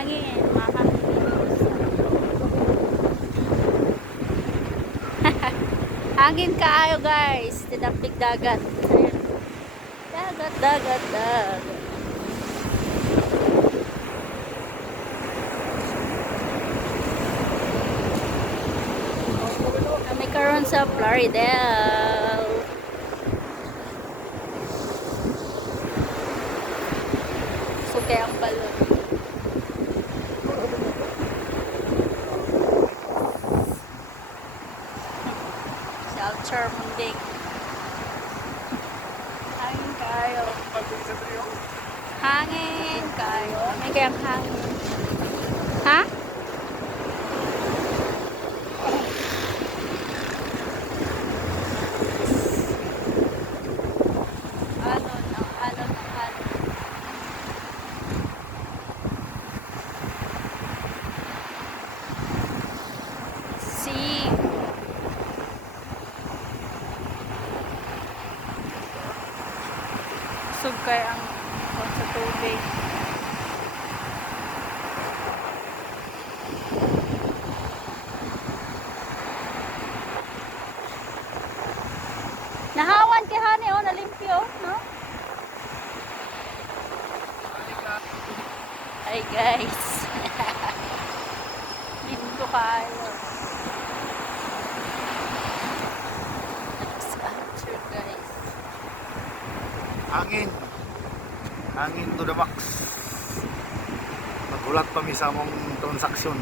hangin, mahangin. Hangin kaayo guys, tinapig dagat. Ayan. Dagat, dagat, dagat. Kami karon sa Plaridel. So kaya ang balon. Shelter munding. Hangin kayo. Hangin kayo. May kayang hangin. Ha? Alon. See. Sugkay ang sa tubig. Nahawan kay hani oh, nalimpyo, no? Hi guys. Lindo kayo. Sure guys. Hangin to the max. Nagulat pa mi sa among transaksyon.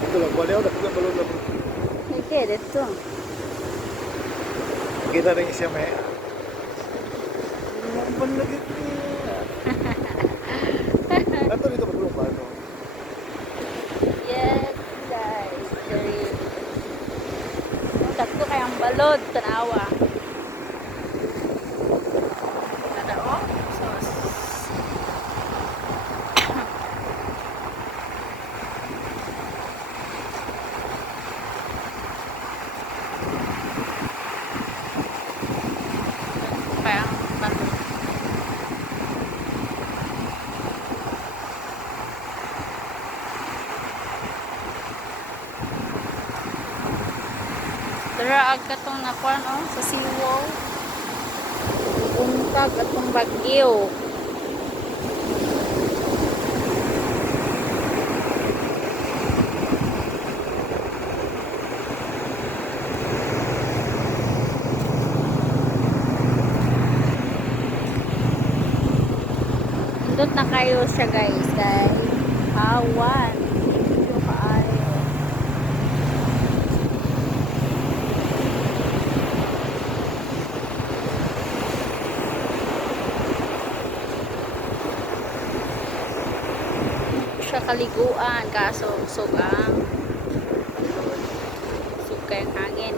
Ito lang, wala ako na balon lang. Okay, dito. Kita rin siya may. Ano lagi Ato dito magulong ba ito? Yes, guys. Tatlo kayang balod, tanawa. Kada oh, sos. Kayang balod. Dara katong nakuan oh sa siwo. Untag atong bagyo. Indot na kayo siya guys, awan. Medyo kaayo. Siya kaliguan kaso usog ang hangin.